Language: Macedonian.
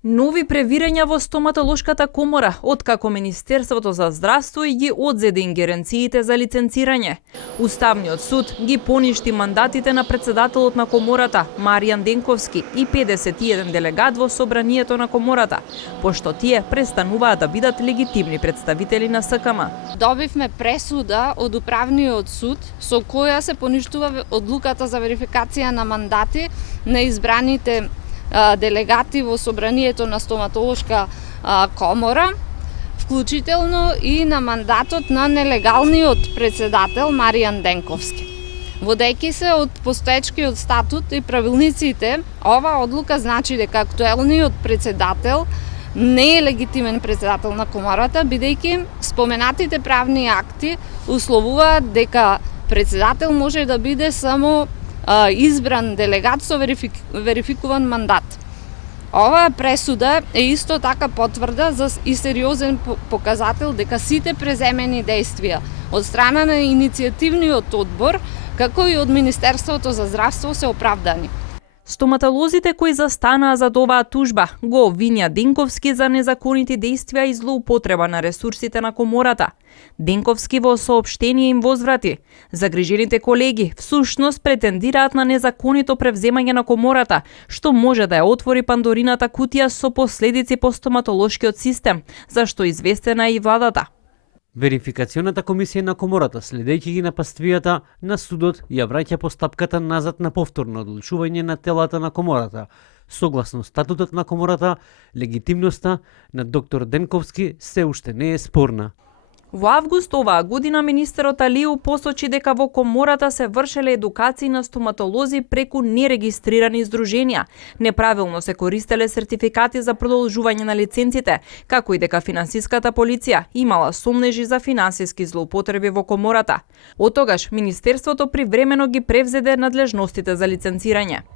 Нови превирања во стоматолошката комора, откако Министерството за здравство и ги одзеде ингеренциите за лиценцирање. Уставниот суд ги поништи мандатите на председателот на комората, Маријан Денковски, и 51 делегат во собранието на комората, пошто тие престануваат да бидат легитимни представители на СКМ. Добивме пресуда од Управниот суд со која се поништува одлуката за верификација на мандати на избраните делегати во собранието на стоматолошка комора, вклучително и на мандатот на нелегалниот председател Маријан Денковски. Водејќи се од постоечкиот статут и правилниците, оваа одлука значи дека актуелниот председател не е легитимен председател на комората, бидејќи споменатите правни акти условуваат дека председател може да биде само избран делегат со верификуван мандат. Оваа пресуда е исто така потврда и сериозен показател дека сите преземени действија од страна на иницијативниот одбор, како и од Министерството за здравство се оправдани. Стоматолозите кои застанаа зад оваа тужба го обвинија Денковски за незаконити действија и злоупотреба на ресурсите на комората. Денковски во соопштение им возврати: загрижените колеги всушност претендираат на незаконито превземање на комората, што може да ја отвори Пандорината кутија со последици по стоматолошкиот систем, за што известена и владата. Верификационата комисија на комората, следејќи ги напаствијата на судот, ја враќа постапката назад на повторно одлучување на телата на комората. Согласно статутот на комората, легитимноста на доктор Денковски се уште не е спорна. Во август оваа година министерот Алиу посочи дека во комората се вршеле едукации на стоматолози преку нерегистрирани здруженија, неправилно се користеле сертификати за продолжување на лиценците, како и дека финансиската полиција имала сомнежи за финансиски злоупотреби во комората. Оттогаш министерството привремено ги превзеде надлежностите за лиценцирање.